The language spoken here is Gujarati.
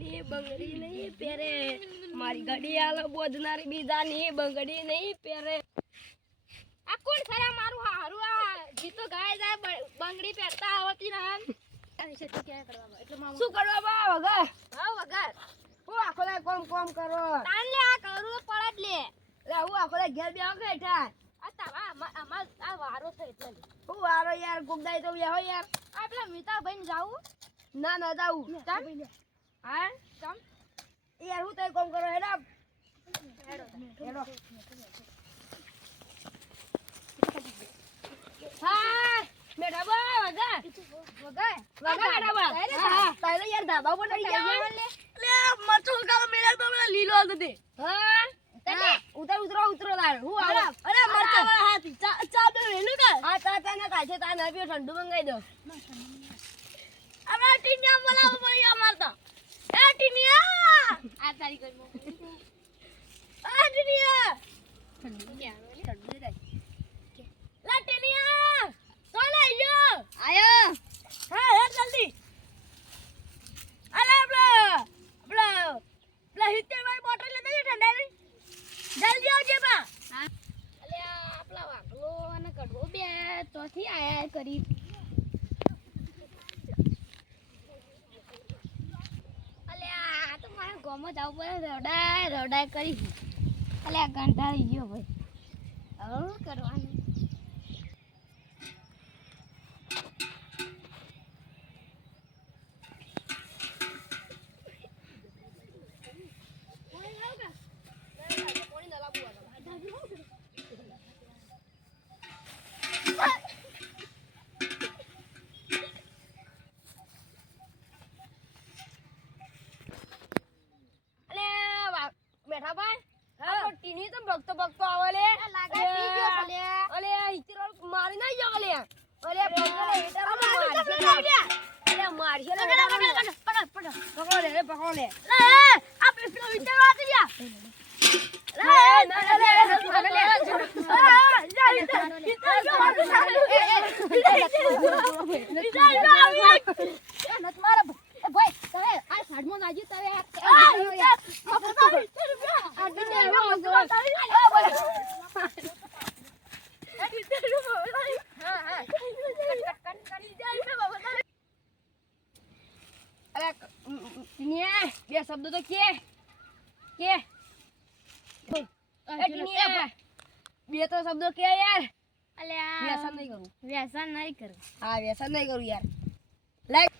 બીજાની બંગડી નહીં પહેરે મારી ઘડિયાળ બોધનારી બીજાની બંગડી નહીં પહેરે આ કોણ ખરા મારું હારું આ ગીતો ગાય જાય બંગડી પહેરતા આવતી ના શું કરવા બા વગર હા વગર હું આખો લે કોમ કરો તાન લે આ કરું પડત લે હું આખો લે ઘેર બેહો બેઠા આ તારા અમાર આ વારો છે એટલે હું વારો યાર ગુગદાઈ તો બેહો યાર આ પેલા મીતા ભાઈ જાવું ના જાવું હા ચમ યાર હું તો કોમ કરો હેડો હા બેટા બા વગર તારે યાર ધાબા પર લઈ જાવ લે મરચું કામ મેળા તો મને લીલો હતી હા ઉતરો લાડ હું આવો અરે મરચા વાળા હાથી ચા દે લેલું કે હા ચા ના કાજે તા ના પીઓ ઠંડુ મંગાઈ દો અરે ટીનિયા બોલાવો પડી અમારતા એ ટીનિયા આ તારી કોઈ મો આ ટીનિયા ઠંડુ દે લા ટીનિયા ચાલ આયો હા હે જલ્દી અરે આપલા હિતેર વાળી બોટલ લેતા જે ઠંડાની જલ્દી આવજે બા અલે આપલા વાકલો અને કડવો બે તોથી આયા કરી અલે આ તો મારે ગોમો જાવ પડે રડાય કરી અલે આ કંટાળી ગયો ભાઈ હવે કરવાનું બેઠા ભાઈ હા ટીની તો ભક્તો આવે લે લાગે પી ગયો છે લે અલે ઈતરો મારી ના ગયો લે અલે પકડે હેટર મારશે લે પકડો લે આ પેલો ઈતરો આતી ગયા બે શબ્દ તો કે બે તો શબ્દો કે યાર અલ્યા વ્યસન નહીં કરું હા વ્યસન નહીં કરું યાર લાઈક